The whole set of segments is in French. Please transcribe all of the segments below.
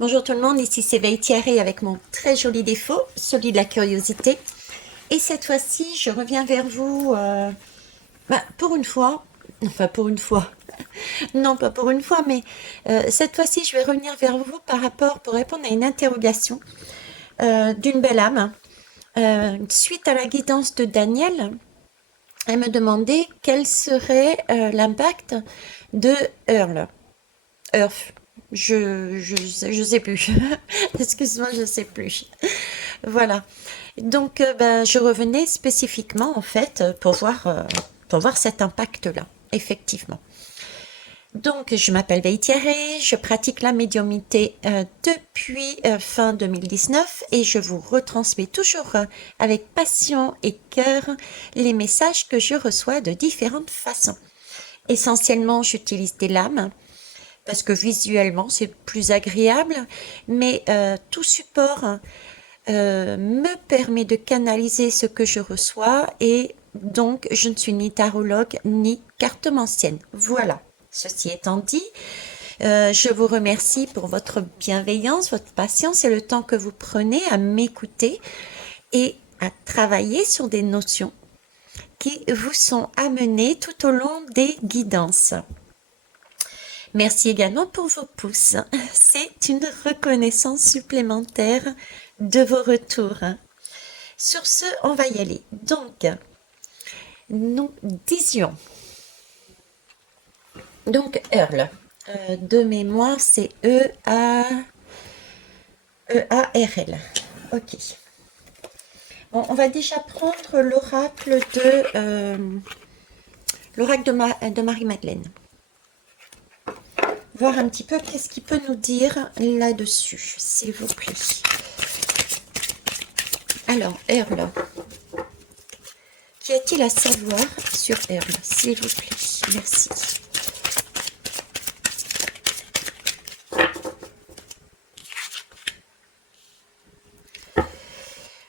Bonjour tout le monde, ici c'est Thierry avec mon très joli défaut, celui de la curiosité. Et cette fois-ci, je reviens vers vous pour une fois, enfin pour une fois, non pas pour une fois, mais cette fois-ci je vais revenir vers vous pour répondre à une interrogation d'une belle âme. Suite à la guidance de Daniel, elle me demandait quel serait l'impact de Earl. Earth. Je sais plus. Excuse-moi, je sais plus. Voilà. Donc, je revenais spécifiquement, en fait, pour voir cet impact-là, effectivement. Donc, je m'appelle Thierry, je pratique la médiumnité depuis fin 2019 et je vous retransmets toujours avec passion et cœur les messages que je reçois de différentes façons. Essentiellement, j'utilise des lames parce que visuellement c'est plus agréable, mais tout support me permet de canaliser ce que je reçois et donc je ne suis ni tarologue ni cartomancienne. Voilà. Ceci étant dit, je vous remercie pour votre bienveillance, votre patience et le temps que vous prenez à m'écouter et à travailler sur des notions qui vous sont amenées tout au long des guidances. Merci également pour vos pouces. C'est une reconnaissance supplémentaire de vos retours. Sur ce, on va y aller. Donc, nous disions. Donc, Earl. De mémoire, c'est E-A-R-L. Ok. Bon, on va déjà prendre l'oracle de Marie-Madeleine. Voir un petit peu qu'est-ce qu'il peut nous dire là-dessus, s'il vous plaît. Alors, Earl. Qu'y a-t-il à savoir sur Earl, s'il vous plaît? Merci.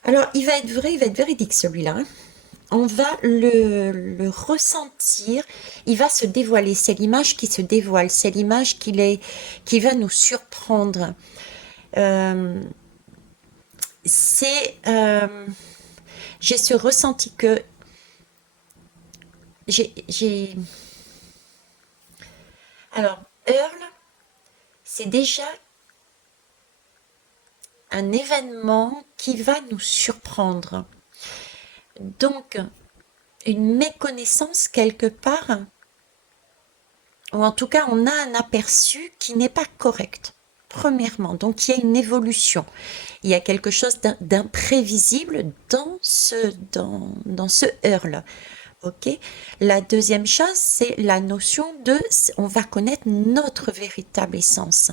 Alors, il va être vrai, il va être véridique celui-là. On va le ressentir, il va se dévoiler, c'est l'image qui se dévoile, c'est l'image qui va nous surprendre. Euh, c'est, j'ai ce ressenti que j'ai. Alors, Earl, c'est déjà un événement qui va nous surprendre. Donc, une méconnaissance quelque part, ou en tout cas on a un aperçu qui n'est pas correct, premièrement. Donc il y a une évolution, il y a quelque chose d'imprévisible dans ce heurt-là. Ok. La deuxième chose, c'est la notion de, on va connaître notre véritable essence.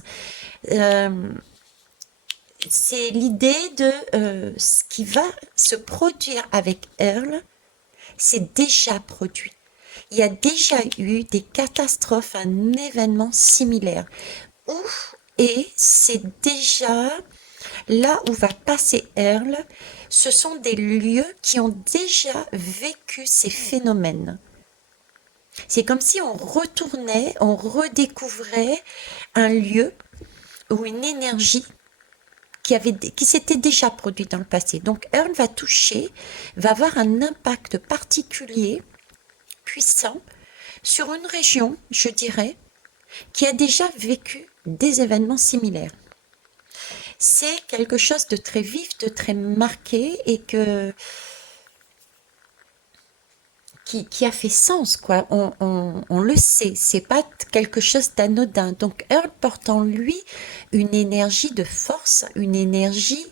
Euh, c'est l'idée de ce qui va se produire avec Earl, c'est déjà produit. Il y a déjà eu des catastrophes, un événement similaire. Où et c'est déjà là où va passer Earl, ce sont des lieux qui ont déjà vécu ces phénomènes. C'est comme si on retournait, on redécouvrait un lieu ou une énergie qui s'était déjà produite dans le passé. Donc Earl va toucher, va avoir un impact particulier, puissant, sur une région, je dirais, qui a déjà vécu des événements similaires. C'est quelque chose de très vif, de très marqué et qui a fait sens, quoi. On le sait, c'est pas quelque chose d'anodin. Donc Earl porte en lui une énergie de force, une énergie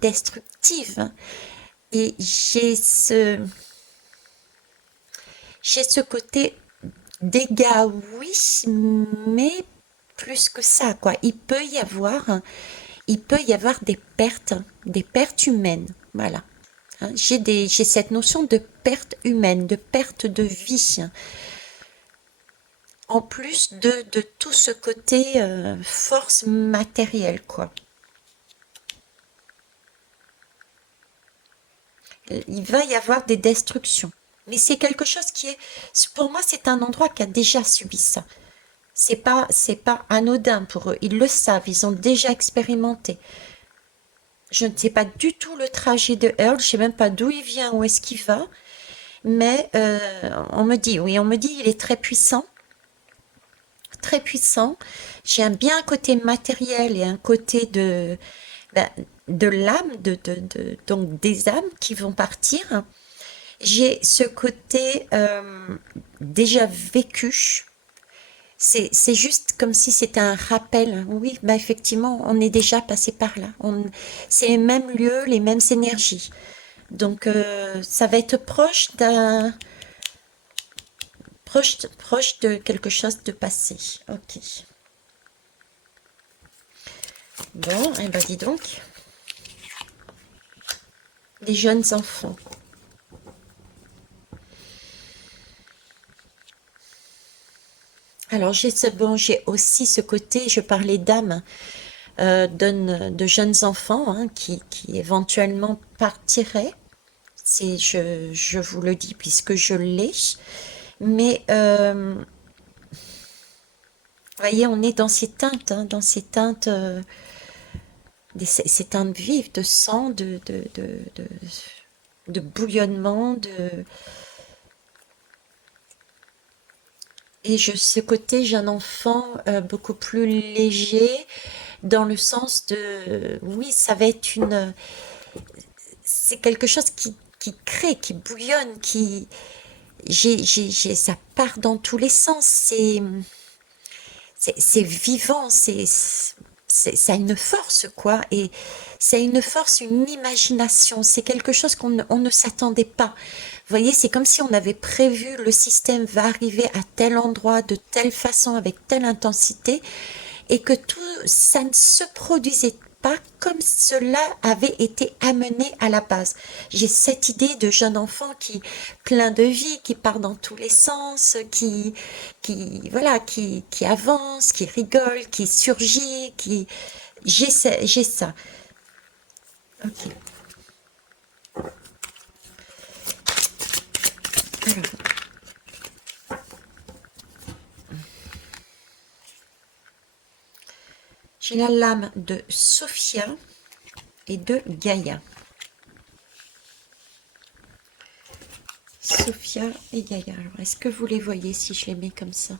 destructive. Et j'ai ce côté dégâts, oui, mais plus que ça, quoi. Il peut y avoir des pertes humaines, voilà. Hein, j'ai cette notion de perte humaine, de perte de vie, hein, en plus de tout ce côté force matérielle, quoi. Il va y avoir des destructions. Mais c'est quelque chose qui est, pour moi, c'est un endroit qui a déjà subi ça. c'est pas anodin pour eux. Ils le savent, ils ont déjà expérimenté. Je ne sais pas du tout le trajet de Earl, je sais même pas d'où il vient, où est-ce qu'il va, mais on me dit, oui, on me dit il est très puissant, très puissant. J'ai un, bien un côté matériel et un côté ben, de l'âme, donc des âmes qui vont partir. J'ai ce côté déjà vécu. C'est juste comme si c'était un rappel. Oui, bah effectivement, on est déjà passé par là. C'est les mêmes lieux, les mêmes énergies. Donc, ça va être proche de quelque chose de passé. Ok. Bon, eh ben dis donc, les jeunes enfants. Alors, j'ai aussi ce côté, je parlais d'âme, de jeunes enfants hein, qui éventuellement partiraient. Je vous le dis puisque je l'ai. Mais voyez, on est dans ces teintes, hein, dans ces teintes, ces teintes vives de sang, de bouillonnement, et ce côté jeune enfant beaucoup plus léger, dans le sens de, oui, ça va être c'est quelque chose qui crée, qui bouillonne, ça part dans tous les sens, c'est vivant, ça a une force, quoi. Et c'est une force, une imagination. C'est quelque chose on ne s'attendait pas. Vous voyez, c'est comme si on avait prévu, le système va arriver à tel endroit, de telle façon, avec telle intensité, et que tout ça ne se produisait pas comme cela avait été amené à la base. J'ai cette idée de jeune enfant plein de vie, qui part dans tous les sens, voilà, qui avance, qui rigole, qui surgit, j'ai ça. Ok. Alors, j'ai la lame de Sophia et de Gaïa. Sophia et Gaïa. Alors, est-ce que vous les voyez si je les mets comme ça?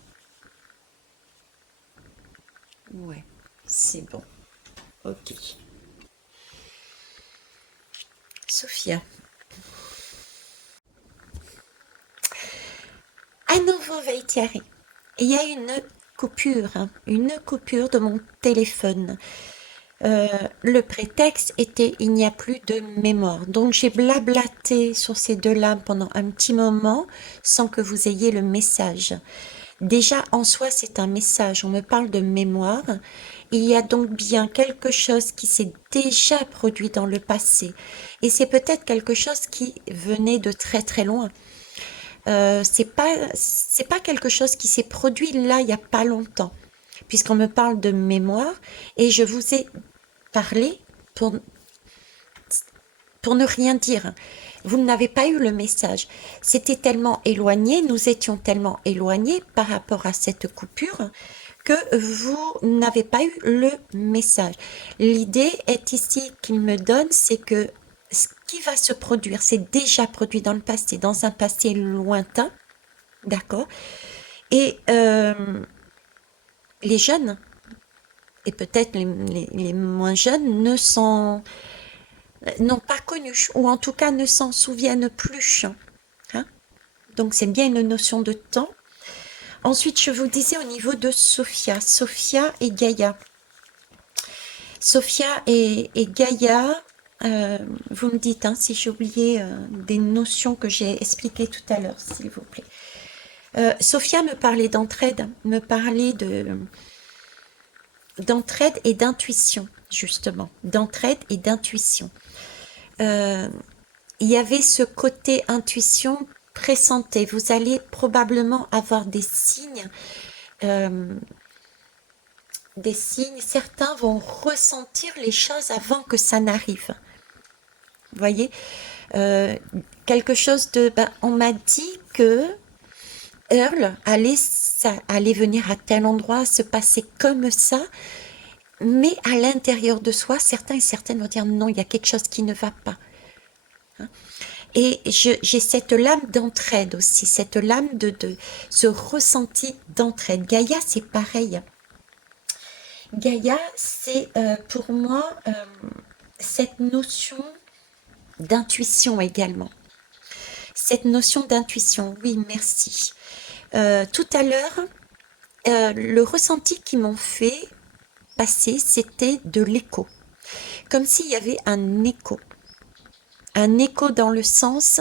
Ouais, c'est bon. Ok. Sophia. À nouveau Veitiari. Il y a une coupure de mon téléphone. Le prétexte était il n'y a plus de mémoire. Donc j'ai blablaté sur ces deux lames pendant un petit moment sans que vous ayez le message. Déjà en soi c'est un message, on me parle de mémoire. Il y a donc bien quelque chose qui s'est déjà produit dans le passé. Et c'est peut-être quelque chose qui venait de très très loin. C'est pas quelque chose qui s'est produit là il y a pas longtemps, puisqu'on me parle de mémoire et je vous ai parlé pour ne rien dire. Vous n'avez pas eu le message. C'était tellement éloigné, nous étions tellement éloignés par rapport à cette coupure que vous n'avez pas eu le message. L'idée est ici qu'il me donne, c'est que ce qui va se produire, c'est déjà produit dans le passé, dans un passé lointain, d'accord? Et les jeunes, et peut-être les moins jeunes, n'ont pas connu, ou en tout cas ne s'en souviennent plus. Hein. Donc c'est bien une notion de temps. Ensuite, je vous disais au niveau de Sophia et Gaïa. Sophia et Gaïa, vous me dites hein, si j'ai oublié des notions que j'ai expliquées tout à l'heure, s'il vous plaît. Sophia me parlait d'entraide, me parlait d'entraide et d'intuition, justement. D'entraide et d'intuition. Il y avait ce côté intuition pressenté. Vous allez probablement avoir des signes. Certains vont ressentir les choses avant que ça n'arrive. Vous voyez quelque chose de... Ben, on m'a dit que Earl allait, ça allait venir à tel endroit, se passer comme ça, mais à l'intérieur de soi, certains et certaines vont dire non, il y a quelque chose qui ne va pas. Et j'ai cette lame d'entraide aussi, cette lame de ce ressenti d'entraide. Gaïa, c'est pareil. Gaïa, c'est pour moi cette notion d'intuition également. Cette notion d'intuition, oui, merci. Tout à l'heure, le ressenti qu'ils m'ont fait passer, c'était de l'écho. Comme s'il y avait un écho. Un écho dans le sens,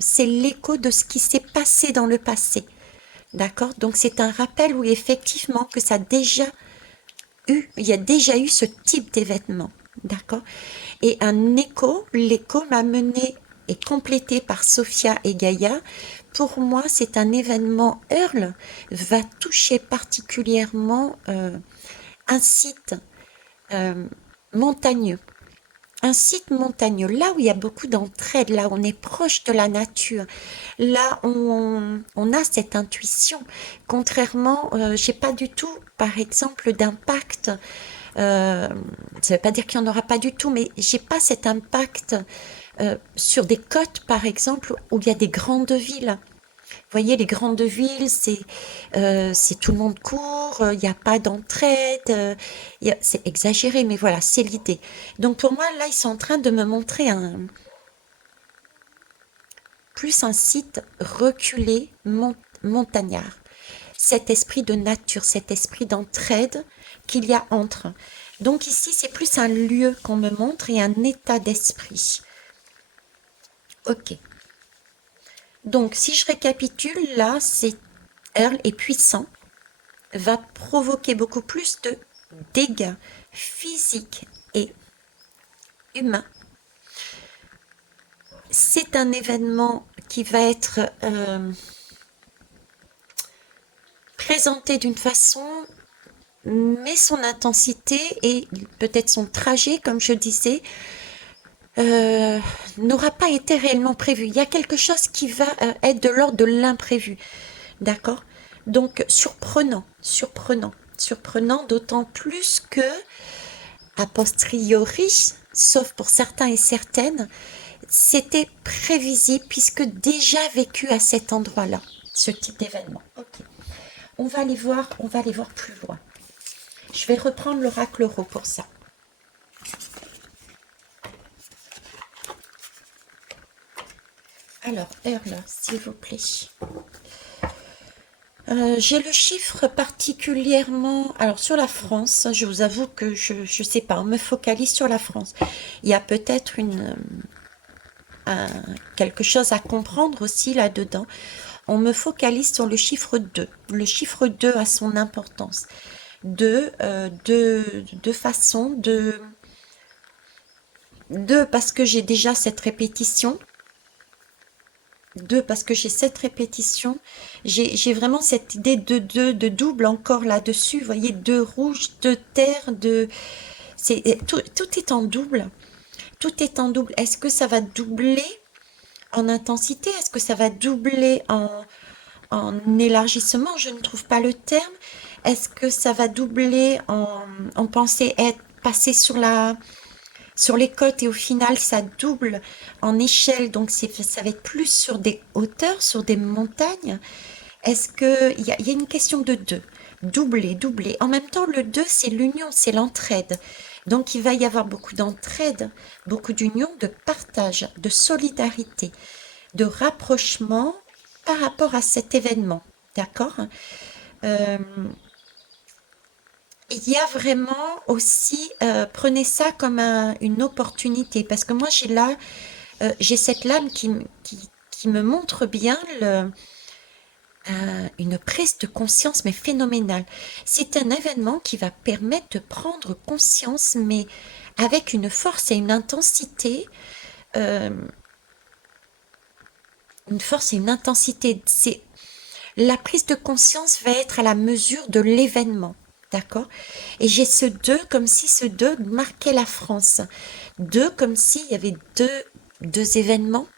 c'est l'écho de ce qui s'est passé dans le passé. D'accord? Donc c'est un rappel où effectivement que ça a déjà il y a déjà eu ce type d'événement. D'accord? Et un écho, l'écho m'a mené et complété par Sophia et Gaïa. Pour moi, c'est un événement Earl va toucher particulièrement un site euh, montagneux. Un site montagneux, là où il y a beaucoup d'entraide, là où on est proche de la nature, là où on a cette intuition. Contrairement, j'ai pas du tout, par exemple, d'impact. Ça ne veut pas dire qu'il n'y en aura pas du tout, mais j'ai pas cet impact sur des côtes, par exemple, où il y a des grandes villes. Vous voyez, les grandes villes, c'est tout le monde court, il n'y a pas d'entraide, c'est exagéré, mais voilà, c'est l'idée. Donc pour moi, là, ils sont en train de me montrer plus un site reculé, montagnard. Cet esprit de nature, cet esprit d'entraide qu'il y a entre. Donc ici, c'est plus un lieu qu'on me montre et un état d'esprit. Ok. Donc si je récapitule, là, c'est Earl est puissant, va provoquer beaucoup plus de dégâts physiques et humains. C'est un événement qui va être présenté d'une façon, mais son intensité et peut-être son trajet, comme je disais, n'aura pas été réellement prévu. Il y a quelque chose qui va être de l'ordre de l'imprévu. D'accord? Donc surprenant, surprenant, surprenant, d'autant plus que a posteriori, sauf pour certains et certaines, c'était prévisible puisque déjà vécu à cet endroit-là, ce type d'événement. Ok, on va aller voir plus loin. Je vais reprendre l'oracle Euro pour ça. Alors, Earl, s'il vous plaît. J'ai le chiffre particulièrement. Alors, sur la France, je vous avoue que je ne sais pas, on me focalise sur la France. Il y a peut-être quelque chose à comprendre aussi là-dedans. On me focalise sur le chiffre 2. Le chiffre 2 a son importance. De façon de parce que j'ai déjà cette répétition. Deux, parce que j'ai cette répétition, j'ai vraiment cette idée de double encore là-dessus. Vous voyez, deux rouge, deux terre, tout est en double. Tout est en double. Est-ce que ça va doubler en intensité? Est-ce que ça va doubler en élargissement? Je ne trouve pas le terme. Est-ce que ça va doubler en pensée être passé sur les côtes et au final ça double en échelle, donc ça va être plus sur des hauteurs, sur des montagnes. Est-ce que il y a une question de deux, doubler, doubler. En même temps, le deux, c'est l'union, c'est l'entraide. Donc il va y avoir beaucoup d'entraide, beaucoup d'union, de partage, de solidarité, de rapprochement par rapport à cet événement. D'accord? Euh, Il y a vraiment aussi, prenez ça comme une opportunité, parce que moi j'ai cette lame qui me montre bien une prise de conscience, mais phénoménale. C'est un événement qui va permettre de prendre conscience, mais avec une force et euh, une force et une intensité. La prise de conscience va être à la mesure de l'événement. D'accord? Et j'ai ce deux comme si ce deux marquait la France. Deux comme s'il y avait deux événements,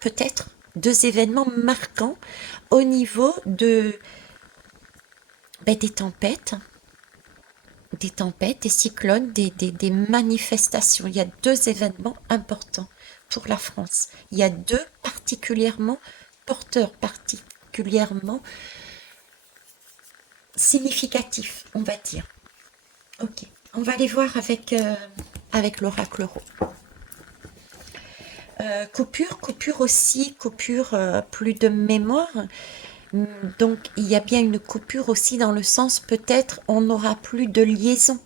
peut-être, deux événements marquants au niveau de, ben, des tempêtes, des cyclones, des manifestations. Il y a deux événements importants pour la France. Il y a deux particulièrement porteurs, particulièrement significatifs, on va dire. Ok, on va les voir avec l'oracle Ro. Coupure aussi, coupure plus de mémoire. Donc il y a bien une coupure aussi dans le sens peut-être on n'aura plus de liaison.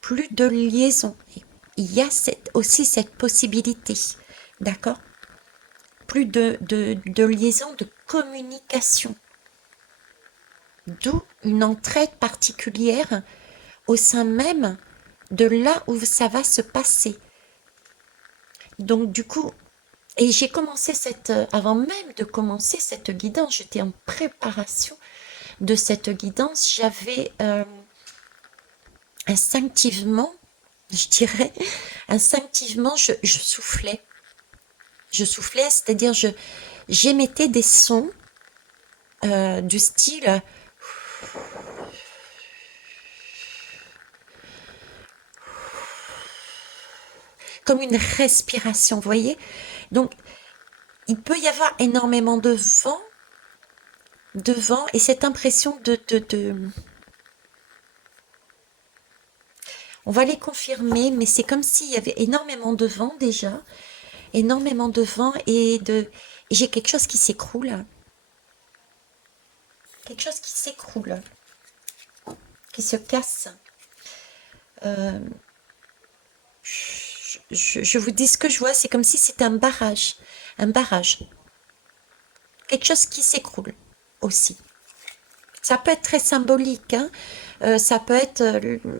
Plus de liaison. Il y a aussi cette possibilité. D'accord? Plus de liaison, de communication. D'où une entraide particulière au sein même de là où ça va se passer. Donc du coup, et j'ai commencé avant même de commencer cette guidance, j'étais en préparation de cette guidance, j'avais instinctivement, je dirais, instinctivement, je soufflais. Je soufflais, c'est-à-dire j'émettais des sons du style comme une respiration, vous voyez? Donc, il peut y avoir énormément de vent et cette impression on va les confirmer, mais c'est comme s'il y avait énormément de vent déjà, énormément de vent et j'ai quelque chose qui s'écroule. Quelque chose qui s'écroule, qui se casse. Je vous dis ce que je vois, c'est comme si c'était un barrage. Un barrage. Quelque chose qui s'écroule aussi. Ça peut être très symbolique, hein. Ça peut être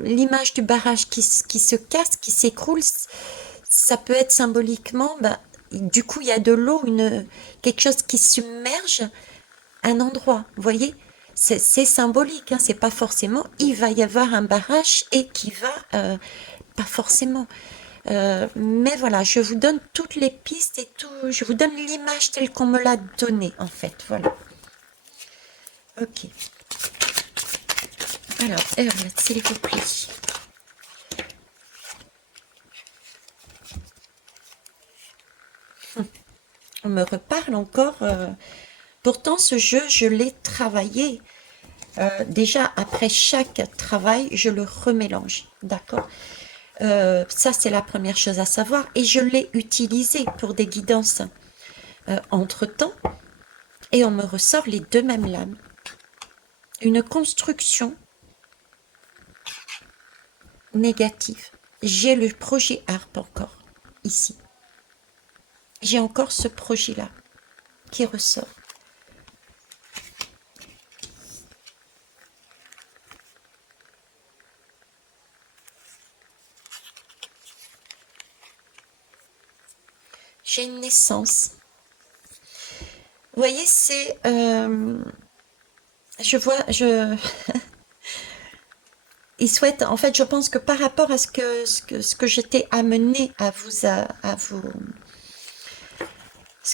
l'image du barrage qui se casse, qui s'écroule. Ça peut être symboliquement, du coup, il y a de l'eau, quelque chose qui submerge un endroit. Vous voyez, c'est symbolique, hein, c'est pas forcément. Il va y avoir un barrage et qui va, pas forcément. Mais voilà, je vous donne toutes les pistes et tout. Je vous donne l'image telle qu'on me l'a donnée, en fait. Voilà. Ok. Alors, s'il vous plaît. On me reparle encore. Pourtant, ce jeu, je l'ai travaillé. Déjà, après chaque travail, je le remélange. D'accord? Ça, c'est la première chose à savoir. Et je l'ai utilisé pour des guidances entre-temps. Et on me ressort les deux mêmes lames. Une construction négative. J'ai le projet harpe encore, ici. J'ai encore ce projet-là qui ressort. J'ai une naissance. Vous voyez, c'est... il souhaite, en fait, je pense que par rapport à ce que j'étais amenée à vous, ce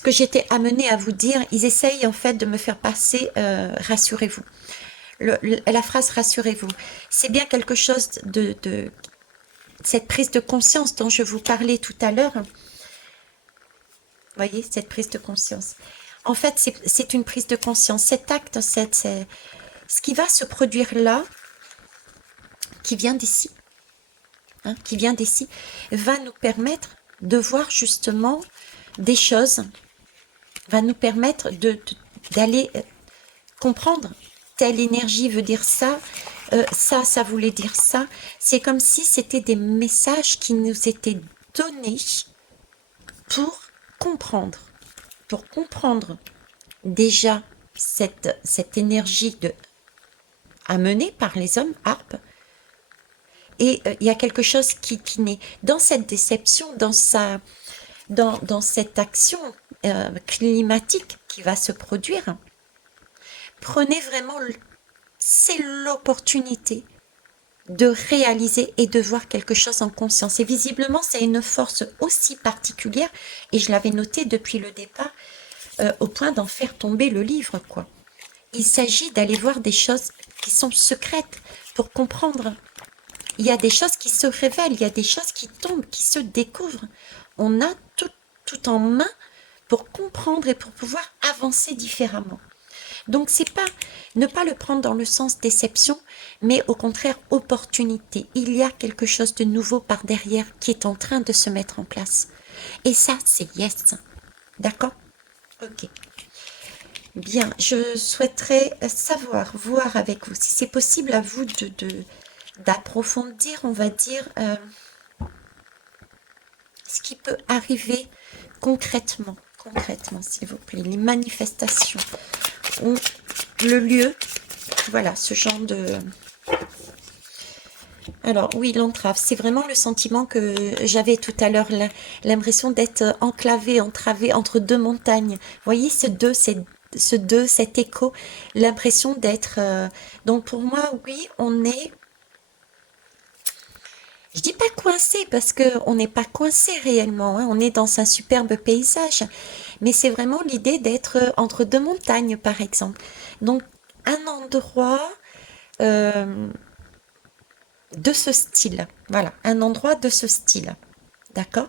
que j'étais amenée à vous dire, ils essayent en fait de me faire passer, rassurez-vous. La phrase rassurez-vous, c'est bien quelque chose de cette prise de conscience dont je vous parlais tout à l'heure. Vous voyez, cette prise de conscience. En fait, c'est une prise de conscience. Cet acte, ce qui va se produire là, qui vient d'ici, hein, qui vient d'ici, va nous permettre de voir justement des choses, va nous permettre d'aller comprendre. Telle énergie veut dire ça, ça voulait dire ça. C'est comme si c'était des messages qui nous étaient donnés pour comprendre déjà cette énergie amenée par les hommes harpes. Et il y a quelque chose qui naît dans cette déception, dans cette action climatique qui va se produire. Prenez vraiment, c'est l'opportunité de réaliser et de voir quelque chose en conscience. Et visiblement, c'est une force aussi particulière, et je l'avais noté depuis le départ, au point d'en faire tomber le livre, quoi. il s'agit d'aller voir des choses qui sont secrètes pour comprendre. Il y a des choses qui se révèlent, il y a des choses qui tombent, qui se découvrent. On a tout en main pour comprendre et pour pouvoir avancer différemment. Donc c'est pas ne pas le prendre dans le sens déception, mais au contraire opportunité. Il y a quelque chose de nouveau par derrière qui est en train de se mettre en place. Et ça, c'est yes. D'accord? Ok. Bien, je souhaiterais savoir, voir avec vous, si c'est possible à vous d'approfondir, on va dire, ce qui peut arriver concrètement, s'il vous plaît, les manifestations ou le lieu, voilà, ce genre de... Alors oui, l'entrave, c'est vraiment le sentiment que j'avais tout à l'heure, l'impression d'être enclavé, entravé entre deux montagnes. Vous voyez cet écho, l'impression d'être... Donc pour moi, oui, on est... Je dis pas coincé parce que on n'est pas coincé réellement, hein, on est dans un superbe paysage, mais c'est vraiment l'idée d'être entre deux montagnes, par exemple. Donc un endroit euh, de ce style, voilà, un endroit de ce style, d'accord?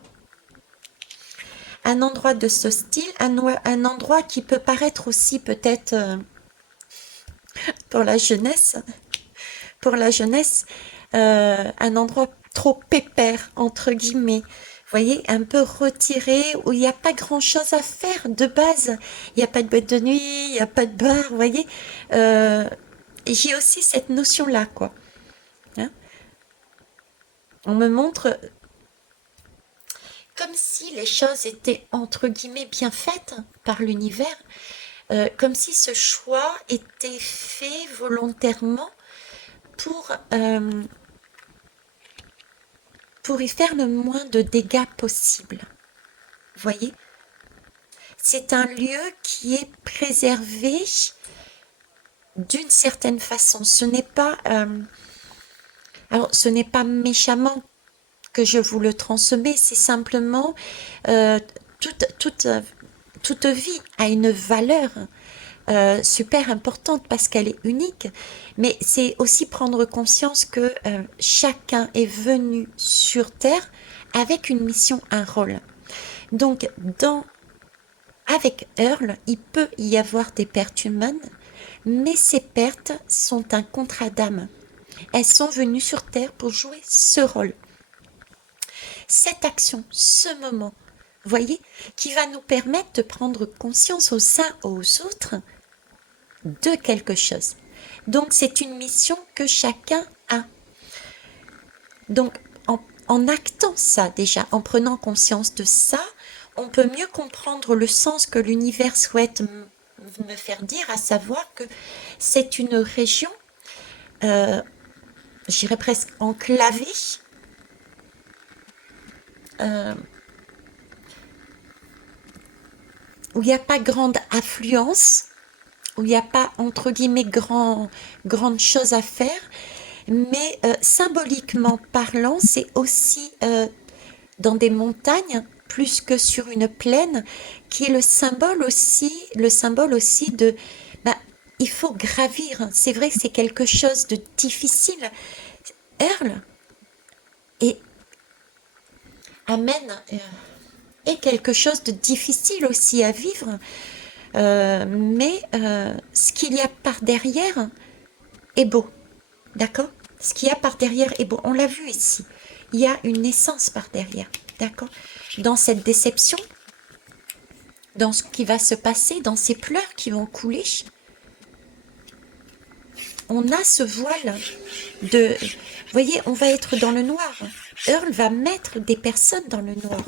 Un endroit de ce style, un endroit qui peut paraître aussi peut-être pour la jeunesse, pour la jeunesse, un endroit trop pépère, entre guillemets. Vous voyez, un peu retiré, où il n'y a pas grand-chose à faire de base. Il n'y a pas de boîte de nuit, il n'y a pas de bar, vous voyez. J'ai aussi cette notion-là, quoi. Hein. On me montre comme si les choses étaient, entre guillemets, bien faites par l'univers, comme si ce choix était fait volontairement pour... pour y faire le moins de dégâts possible. Vous voyez? C'est un lieu qui est préservé d'une certaine façon. Alors, ce n'est pas méchamment que je vous le transmets, c'est simplement euh, toute, toute, toute vie a une valeur super importante parce qu'elle est unique, mais c'est aussi prendre conscience que chacun est venu sur Terre avec une mission, un rôle. Donc, avec Earl, il peut y avoir des pertes humaines, mais ces pertes sont un contrat d'âme. Elles sont venues sur Terre pour jouer ce rôle. Cette action, ce moment, voyez, qui va nous permettre de prendre conscience aux uns aux autres de quelque chose. Donc c'est une mission que chacun a. Donc en actant ça déjà, en prenant conscience de ça, on peut mieux comprendre le sens que l'univers souhaite me faire dire, à savoir que c'est une région, j'irais presque enclavée, euh, où il n'y a pas grande affluence, où il n'y a pas, entre guillemets, grande chose à faire, mais symboliquement parlant, c'est aussi dans des montagnes, plus que sur une plaine, qui est le symbole aussi de, bah, il faut gravir. C'est vrai que c'est quelque chose de difficile. Earl et amène est quelque chose de difficile aussi à vivre, mais ce qu'il y a par derrière est beau, d'accord? Ce qu'il y a par derrière est beau. On l'a vu ici. Il y a une essence par derrière, d'accord? Dans cette déception, dans ce qui va se passer, dans ces pleurs qui vont couler, on a ce voile de... Vous voyez, on va être dans le noir. Earl va mettre des personnes dans le noir.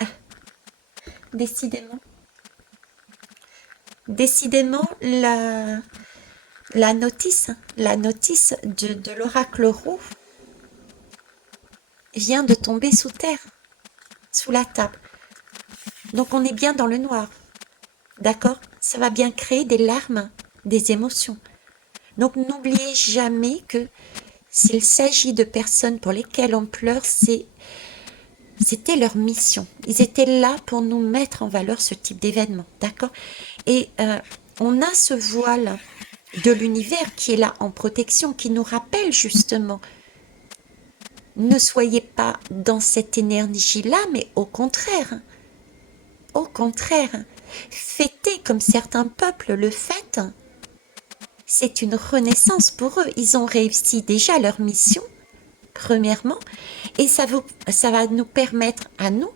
Ah, décidément. Décidément, la notice de l'oracle roux vient de tomber sous terre, sous la table. Donc on est bien dans le noir. D'accord? Ça va bien créer des larmes, des émotions. Donc n'oubliez jamais que s'il s'agit de personnes pour lesquelles on pleure, c'était leur mission. Ils étaient là pour nous mettre en valeur ce type d'événement. D'accord? Et On a ce voile de l'univers qui est là en protection, qui nous rappelle justement, ne soyez pas dans cette énergie-là, mais au contraire, fêtez comme certains peuples le fêtent. C'est une renaissance pour eux. Ils ont réussi déjà leur mission, premièrement, et ça va nous permettre à nous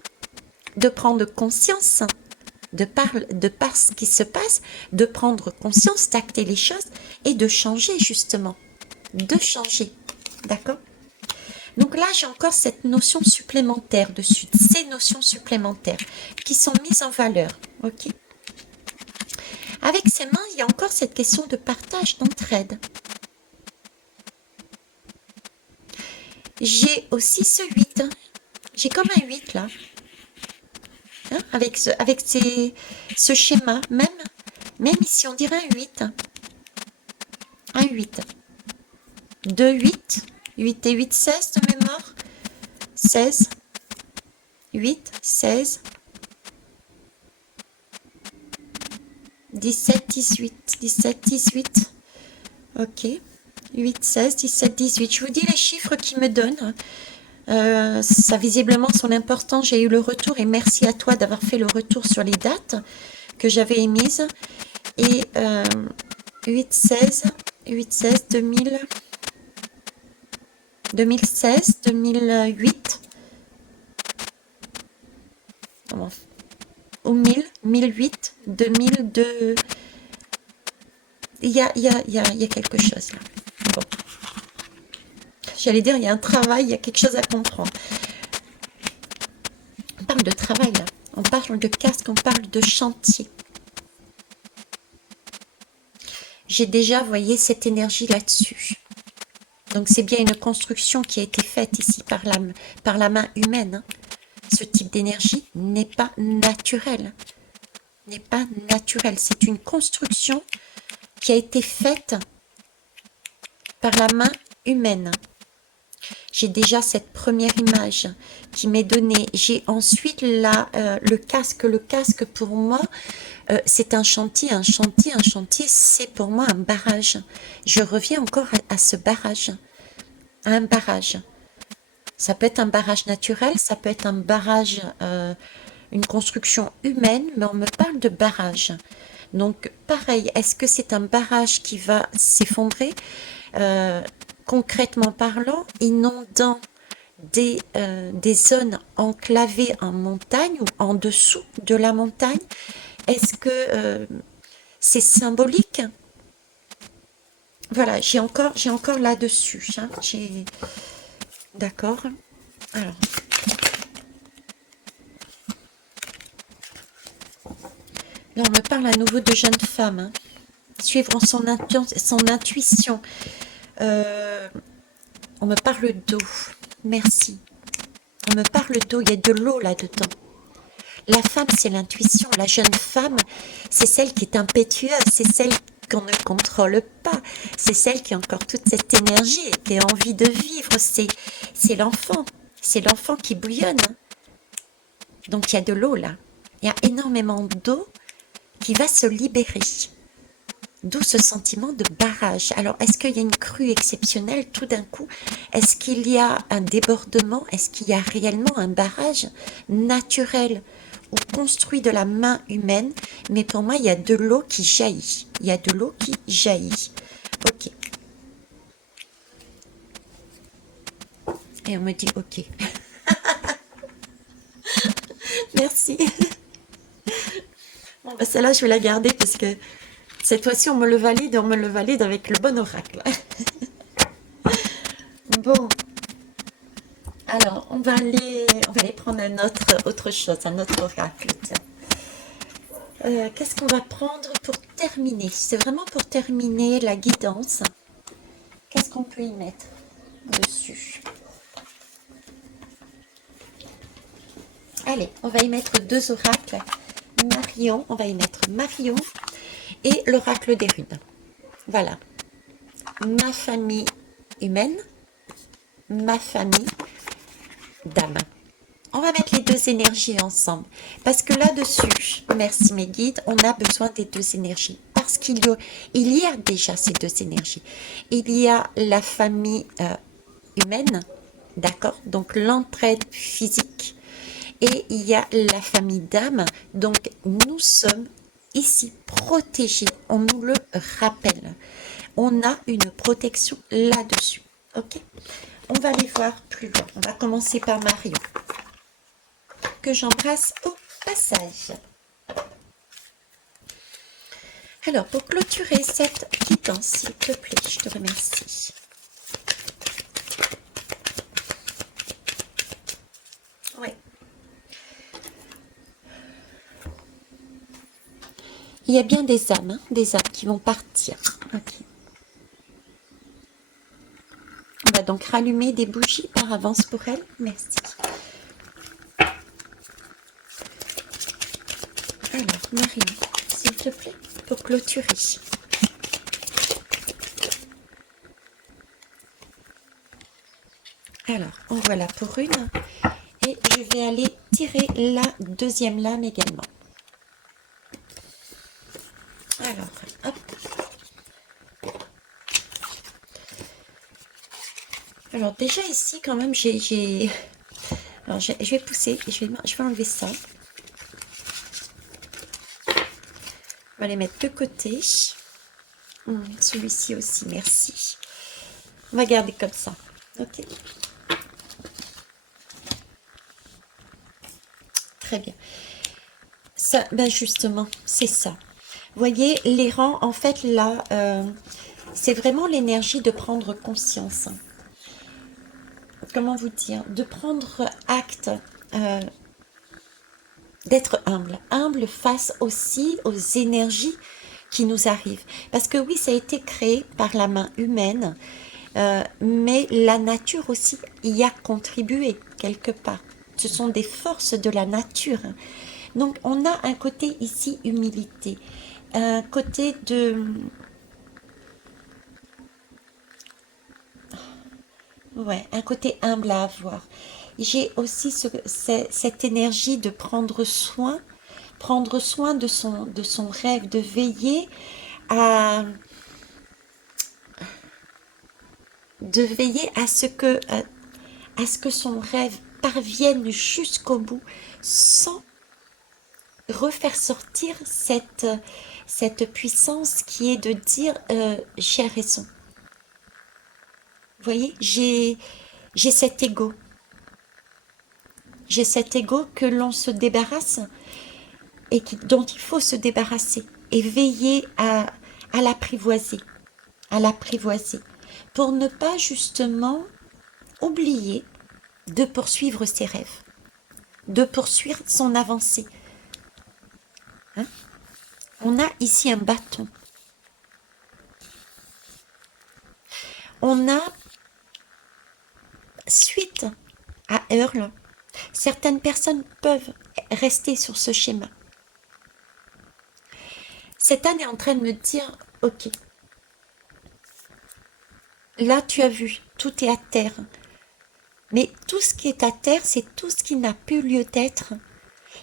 de prendre conscience de par ce qui se passe, de prendre conscience, d'acter les choses et de changer justement, de changer, d'accord? Donc là, j'ai encore cette notion supplémentaire dessus, ces notions supplémentaires qui sont mises en valeur, ok? Avec ces mains, il y a encore cette question de partage, d'entraide. J'ai aussi ce 8, hein. J'ai comme un 8 là, hein, avec ce schéma, même ici, on dirait un 8. Un 8. 2, 8. 8 et 8, 16 de mémoire. 16. 8, 16. 17, 18. 17, 18. Ok. 8, 16, 17, 18. Je vous dis les chiffres qui me donnent. Ça a visiblement son importance. J'ai eu le retour et merci à toi d'avoir fait le retour sur les dates que j'avais émises. Et 8, 16, 8, 16, 2000, 2016, 2008, ou 1000, 1008, 2002. Il y a quelque chose là. Bon. J'allais dire, il y a un travail, il y a quelque chose à comprendre. On parle de travail là. On parle de casque, on parle de chantier. J'ai déjà voyé cette énergie là-dessus. Donc c'est bien une construction qui a été faite ici par la main humaine. Hein. Ce type d'énergie n'est pas naturel. N'est pas naturel. C'est une construction qui a été faite par la main humaine. J'ai déjà cette première image qui m'est donnée. J'ai ensuite là le casque. Le casque pour moi, c'est un chantier. Un chantier, c'est pour moi un barrage. Je reviens encore à ce barrage. À un barrage. Ça peut être un barrage naturel, ça peut être un barrage, une construction humaine, mais on me parle de barrage. Donc pareil, est-ce que c'est un barrage qui va s'effondrer concrètement parlant, inondant des zones enclavées en montagne ou en dessous de la montagne? Est-ce que c'est symbolique? Voilà, j'ai encore là-dessus. Hein, d'accord. Alors. Là, on me parle à nouveau de jeune femme. Hein. Suivre son intuition. On me parle d'eau. Merci. On me parle d'eau. Il y a de l'eau là-dedans. La femme, c'est l'intuition. La jeune femme, c'est celle qui est impétueuse. C'est celle qu'on ne contrôle pas. C'est celle qui a encore toute cette énergie et qui a envie de vivre. C'est l'enfant. C'est l'enfant qui bouillonne. Donc, il y a de l'eau là. Il y a énormément d'eau qui va se libérer. D'où ce sentiment de barrage. Alors, est-ce qu'il y a une crue exceptionnelle tout d'un coup? Est-ce qu'il y a un débordement? Est-ce qu'il y a réellement un barrage naturel ou construit de la main humaine? Mais pour moi, il y a de l'eau qui jaillit. Il y a de l'eau qui jaillit. Ok. Et on me dit ok. Merci. Bon, bah celle-là, je vais la garder parce que cette fois-ci, on me le valide et on me le valide avec le bon oracle. Bon. Alors, on va aller prendre autre chose, un autre oracle. Qu'est-ce qu'on va prendre pour terminer? C'est vraiment pour terminer la guidance. Qu'est-ce qu'on peut y mettre dessus? Allez, on va y mettre deux oracles. Marion, on va y mettre Marion et l'oracle des runes. Voilà. Ma famille humaine, ma famille d'âme. On va mettre les deux énergies ensemble. Parce que là-dessus, merci mes guides, on a besoin des deux énergies. Parce parce il y a déjà ces deux énergies. Il y a la famille humaine, d'accord, donc l'entraide physique, et il y a la famille d'âme, donc nous sommes ici protégés, on nous le rappelle, on a une protection là-dessus, ok. On va aller voir plus loin, on va commencer par Marion, que j'embrasse au passage. Alors, pour clôturer cette guidance, s'il te plaît, je te remercie. Ouais. Il y a bien des âmes qui vont partir. Ok. On va donc rallumer des bougies par avance pour elles. Merci. Alors, Marie, s'il te plaît, pour clôturer. Alors, en voilà pour une. Et je vais aller tirer la deuxième lame également. Alors, hop. Alors, déjà ici, quand même, alors, je vais pousser, je vais enlever ça. On va les mettre de côté. Celui-ci aussi, merci. On va garder comme ça. Ok. Très bien. Ça, ben justement, c'est ça. Vous voyez, les rangs, en fait, là, c'est vraiment l'énergie de prendre conscience. Comment vous dire? De prendre acte, d'être humble. Humble face aussi aux énergies qui nous arrivent. Parce que oui, ça a été créé par la main humaine, mais la nature aussi y a contribué quelque part. Ce sont des forces de la nature. Donc on a un côté ici humilité, un côté de... Ouais, un côté humble à avoir. J'ai aussi cette énergie de prendre soin de son rêve, de veiller à, à ce que son rêve parvienne jusqu'au bout sans refaire sortir cette puissance qui est de dire j'ai raison. Vous voyez, j'ai cet ego. J'ai cet ego que l'on se débarrasse et dont il faut se débarrasser et veiller à l'apprivoiser, pour ne pas justement oublier de poursuivre ses rêves, de poursuivre son avancée. Hein? On a ici un bâton. On a, suite à Earl, certaines personnes peuvent rester sur ce schéma. Cette âne est en train de me dire, ok, là tu as vu, tout est à terre. Mais tout ce qui est à terre, c'est tout ce qui n'a plus lieu d'être.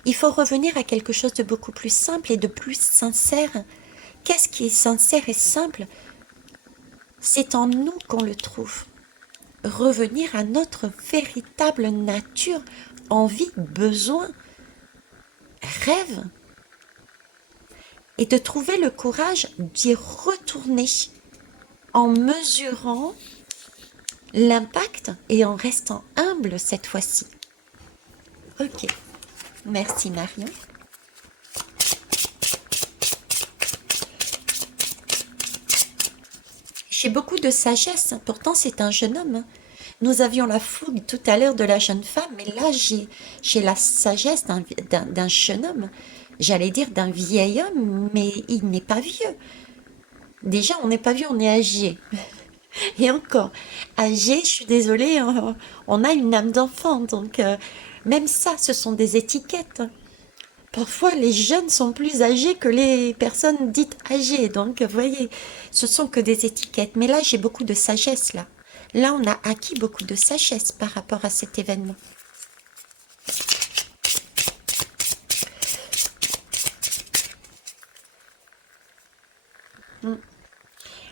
Il faut revenir à quelque chose de beaucoup plus simple et de plus sincère. Qu'est-ce qui est sincère et simple? C'est en nous qu'on le trouve. Revenir à notre véritable nature, envie, besoin, rêve. Et de trouver le courage d'y retourner en mesurant l'impact et en restant humble cette fois-ci. Ok, merci Marion. J'ai beaucoup de sagesse, pourtant c'est un jeune homme. Nous avions la fougue tout à l'heure de la jeune femme, mais là j'ai la sagesse d'un jeune homme. J'allais dire d'un vieil homme, mais il n'est pas vieux. Déjà, on n'est pas vieux, on est âgé. Et encore, âgé, je suis désolée, on a une âme d'enfant, donc même ça, ce sont des étiquettes. Parfois, les jeunes sont plus âgés que les personnes dites âgées, donc vous voyez, ce sont que des étiquettes. Mais là, j'ai beaucoup de sagesse, là. Là, on a acquis beaucoup de sagesse par rapport à cet événement.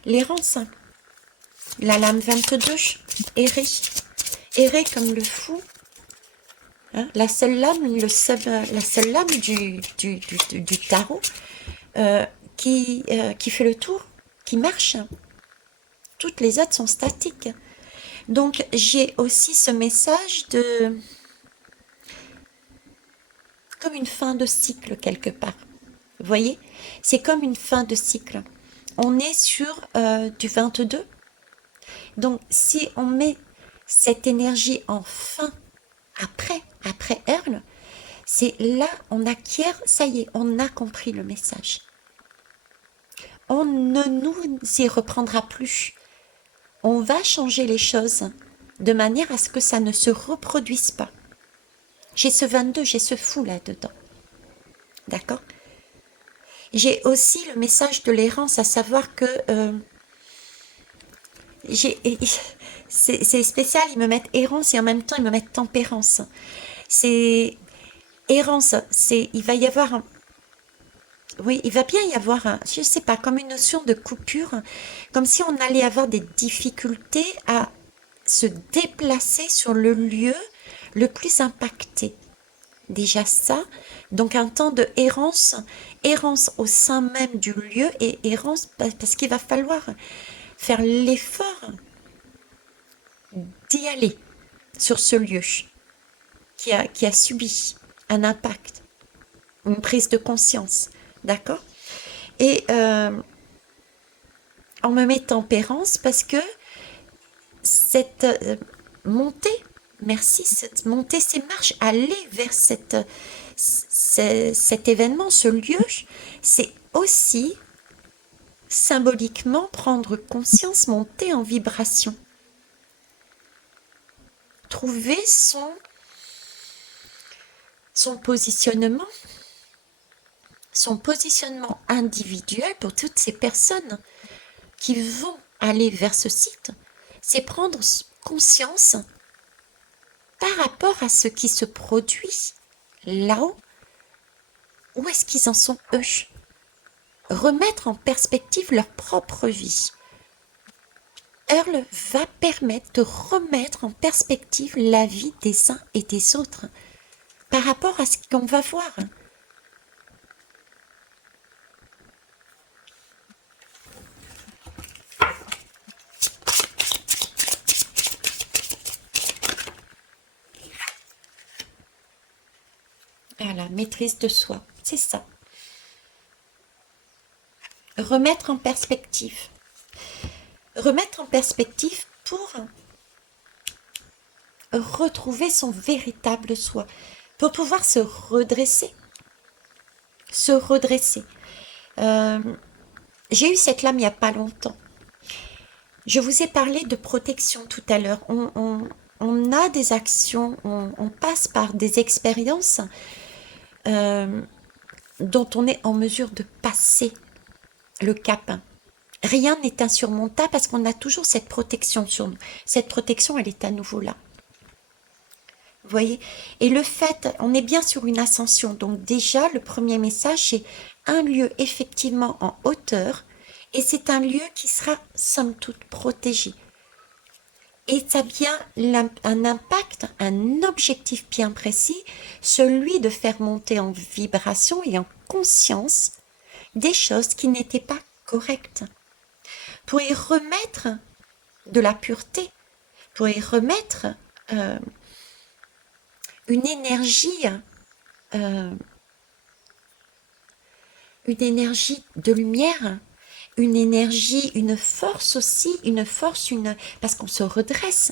L'errance, la lame 22, errer. Errer comme le fou. Hein, la seule lame, la seule lame du tarot qui fait le tour, qui marche. Toutes les autres sont statiques. Donc j'ai aussi ce message de comme une fin de cycle quelque part. Vous voyez, c'est comme une fin de cycle. On est sur du 22. Donc si on met cette énergie en fin après Earl, c'est là on acquiert, ça y est, on a compris le message. On ne nous y reprendra plus. On va changer les choses de manière à ce que ça ne se reproduise pas. J'ai ce 22, j'ai ce fou là-dedans. D'accord? J'ai aussi le message de l'errance, à savoir que c'est spécial, ils me mettent errance et en même temps ils me mettent tempérance. C'est errance, il va y avoir oui, il va bien y avoir je sais pas, comme une notion de coupure, comme si on allait avoir des difficultés à se déplacer sur le lieu le plus impacté. Déjà ça, donc un temps de errance, errance au sein même du lieu et errance parce qu'il va falloir faire l'effort d'y aller sur ce lieu qui a subi un impact, une prise de conscience, d'accord? Et on me met tempérance parce que cette montée, merci, cette montée, ces marches, aller vers cet événement, ce lieu, c'est aussi symboliquement prendre conscience, monter en vibration. Trouver son positionnement individuel pour toutes ces personnes qui vont aller vers ce site, c'est prendre conscience par rapport à ce qui se produit là-haut, où est-ce qu'ils en sont eux, remettre en perspective leur propre vie. Earl va permettre de remettre en perspective la vie des uns et des autres par rapport à ce qu'on va voir. Voilà, maîtrise de soi, c'est ça. Remettre en perspective. Remettre en perspective pour retrouver son véritable soi, pour pouvoir se redresser. Se redresser. J'ai eu cette lame il n'y a pas longtemps. Je vous ai parlé de protection tout à l'heure. On a des actions, on passe par des expériences dont on est en mesure de passer le cap. Rien n'est insurmontable parce qu'on a toujours cette protection sur nous. Cette protection, elle est à nouveau là. Vous voyez? Et le fait, on est bien sur une ascension. Donc déjà, le premier message, c'est un lieu effectivement en hauteur. Et c'est un lieu qui sera, somme toute, protégé. Et ça a bien un impact, un objectif bien précis, celui de faire monter en vibration et en conscience des choses qui n'étaient pas correctes. Pour y remettre de la pureté, pour y remettre une énergie de lumière, une énergie, une force aussi, parce qu'on se redresse.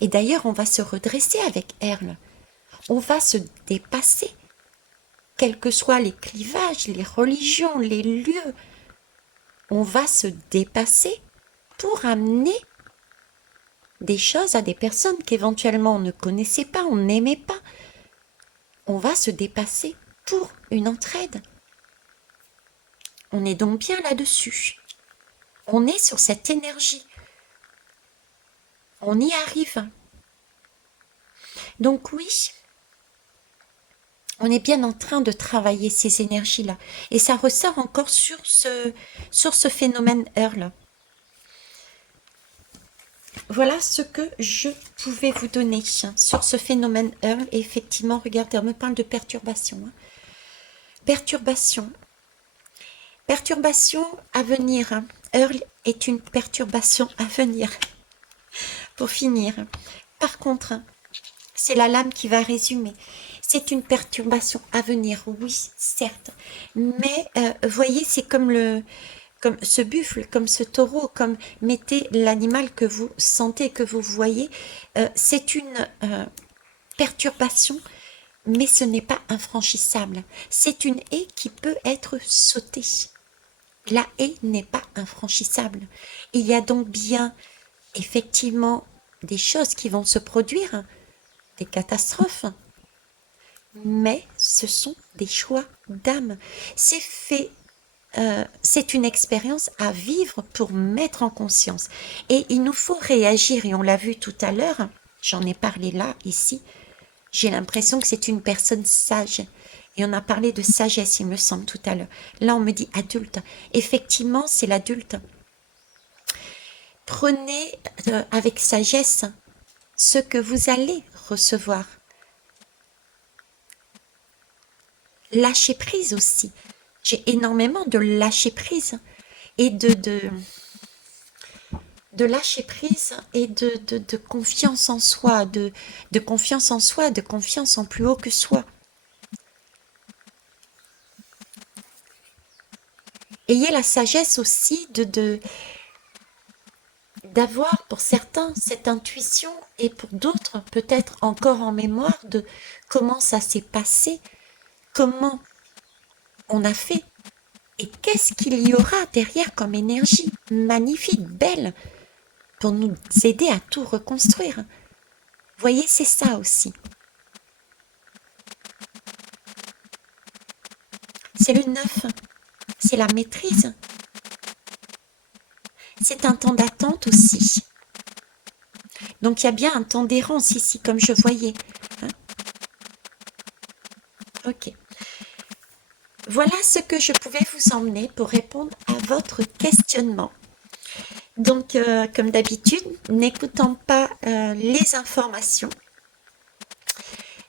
Et d'ailleurs, on va se redresser avec Earl. On va se dépasser, quels que soient les clivages, les religions, les lieux. On va se dépasser pour amener des choses à des personnes qu'éventuellement on ne connaissait pas, on n'aimait pas. On va se dépasser pour une entraide. On est donc bien là-dessus. On est sur cette énergie. On y arrive. Donc oui, On est bien en train de travailler ces énergies-là. Et ça ressort encore sur ce phénomène heure-là. Voilà ce que je pouvais vous donner sur ce phénomène Earl. Et effectivement, regardez, on me parle de perturbation. Perturbation. Perturbation à venir. Earl est une perturbation à venir. Pour finir. Par contre, c'est la lame qui va résumer. C'est une perturbation à venir, oui, certes. Mais, voyez, c'est comme ce buffle, comme ce taureau, comme mettez l'animal que vous sentez, que vous voyez, c'est une perturbation, mais ce n'est pas infranchissable. C'est une haie qui peut être sautée. La haie n'est pas infranchissable. Il y a donc bien, effectivement, des choses qui vont se produire, des catastrophes, mais ce sont des choix d'âme. C'est fait. C'est une expérience à vivre pour mettre en conscience. Et il nous faut réagir, et on l'a vu tout à l'heure, j'en ai parlé là, ici, j'ai l'impression que c'est une personne sage. Et on a parlé de sagesse, il me semble, tout à l'heure. Là, on me dit adulte. Effectivement, c'est l'adulte. Prenez avec sagesse ce que vous allez recevoir. Lâchez prise aussi. J'ai énormément de lâcher prise et de lâcher prise et de confiance en soi, de confiance en soi, de confiance en plus haut que soi. Ayez la sagesse aussi d'avoir pour certains cette intuition et pour d'autres peut-être encore en mémoire de comment ça s'est passé, comment on a fait et qu'est-ce qu'il y aura derrière comme énergie magnifique, belle, pour nous aider à tout reconstruire. Vous voyez, c'est ça aussi. C'est le 9, c'est la maîtrise. C'est un temps d'attente aussi. Donc il y a bien un temps d'errance ici, comme je voyais. Hein. Ok. Voilà ce que je pouvais vous emmener pour répondre à votre questionnement. Donc, comme d'habitude, n'écoutant pas les informations,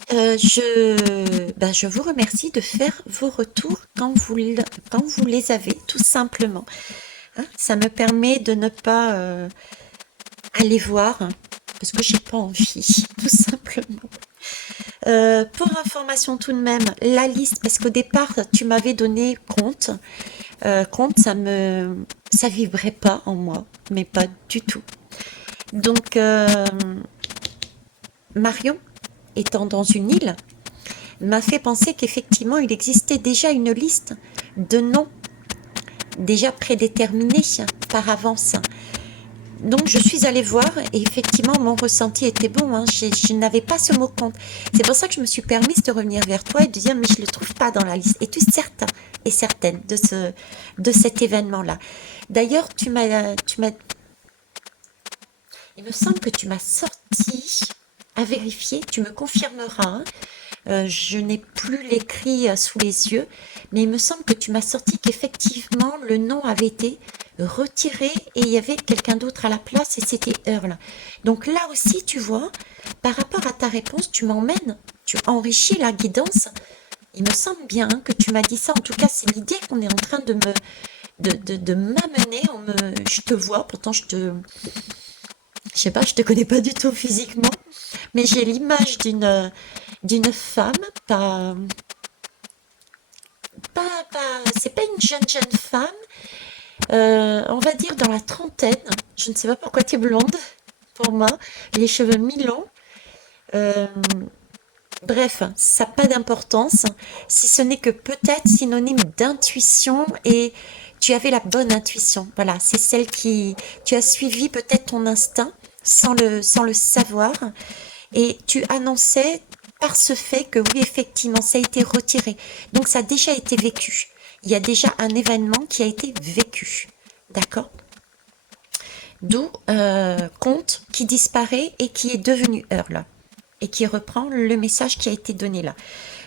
je vous remercie de faire vos retours quand vous les avez, tout simplement. Hein, ça me permet de ne pas aller voir, parce que j'ai pas envie, tout simplement. Pour information tout de même, la liste, parce qu'au départ, tu m'avais donné compte. Compte, ça vibrait pas en moi, mais pas du tout. Donc, Marion, étant dans une île, m'a fait penser qu'effectivement, il existait déjà une liste de noms déjà prédéterminés par avance. Donc je suis allée voir et effectivement mon ressenti était bon, hein. Je n'avais pas ce mot compte. C'est pour ça que je me suis permise de revenir vers toi et de dire mais je ne le trouve pas dans la liste. Et tu es certain et certaine de cet événement-là. D'ailleurs, il me semble que tu m'as sorti à vérifier, tu me confirmeras, hein. Je n'ai plus l'écrit sous les yeux, mais il me semble que tu m'as sorti qu'effectivement le nom avait été retiré et il y avait quelqu'un d'autre à la place et c'était Earl. Donc là aussi, tu vois, par rapport à ta réponse, tu m'emmènes, tu enrichis la guidance. Il me semble bien hein, que tu m'as dit ça. En tout cas, c'est l'idée qu'on est en train de m'amener. Je te vois, pourtant je sais pas, je te connais pas du tout physiquement, mais j'ai l'image d'une femme, c'est pas une jeune femme, on va dire dans la trentaine. Je ne sais pas pourquoi tu es blonde, pour moi, les cheveux mi-longs. Bref, ça n'a pas d'importance, si ce n'est que peut-être synonyme d'intuition et tu avais la bonne intuition. Voilà, c'est celle qui... Tu as suivi peut-être ton instinct sans le savoir et tu annonçais par ce fait que oui, effectivement, ça a été retiré. Donc, ça a déjà été vécu. Il y a déjà un événement qui a été vécu. D'accord ? D'où compte qui disparaît et qui est devenu Earl et qui reprend le message qui a été donné là.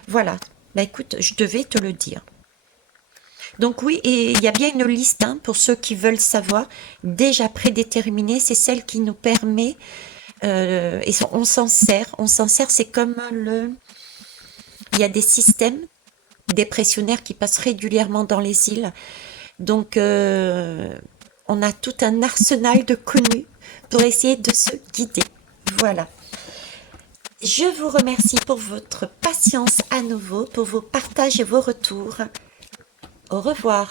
Voilà. Bah écoute, je devais te le dire. Donc oui, et il y a bien une liste hein, pour ceux qui veulent savoir, déjà prédéterminée, c'est celle qui nous permet, et on s'en sert, c'est comme il y a des systèmes dépressionnaires qui passent régulièrement dans les îles, donc on a tout un arsenal de connus pour essayer de se guider. Voilà. Je vous remercie pour votre patience à nouveau, pour vos partages et vos retours. Au revoir.